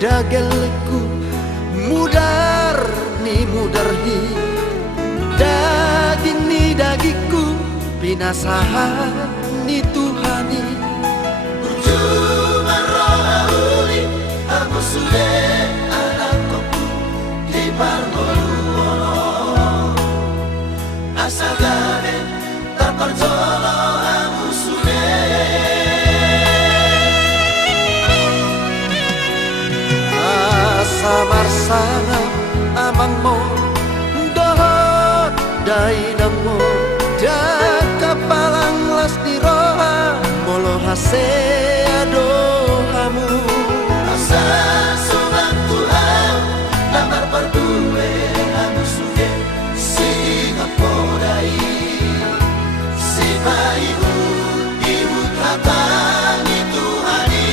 dagelku mudar ni mudarhi daging ni dagiku pinasahan ni Tuhani Berjumpa rohauli Aku sudah anakku di Parmoluwono Asal gade tak perjolo aku sudah Samar-samar amang mo dohot dai namo dak kapalang las di roha molo hase adohamu Asa sunat Tuhan Lamar berdua aku sudah si ngapodai si bayu iut hatani Tuhani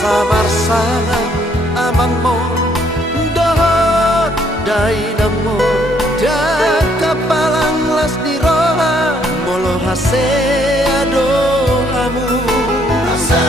Samar-samar amang mo dohot dai namo dak kapalang las di roha molo hase adohamu Asa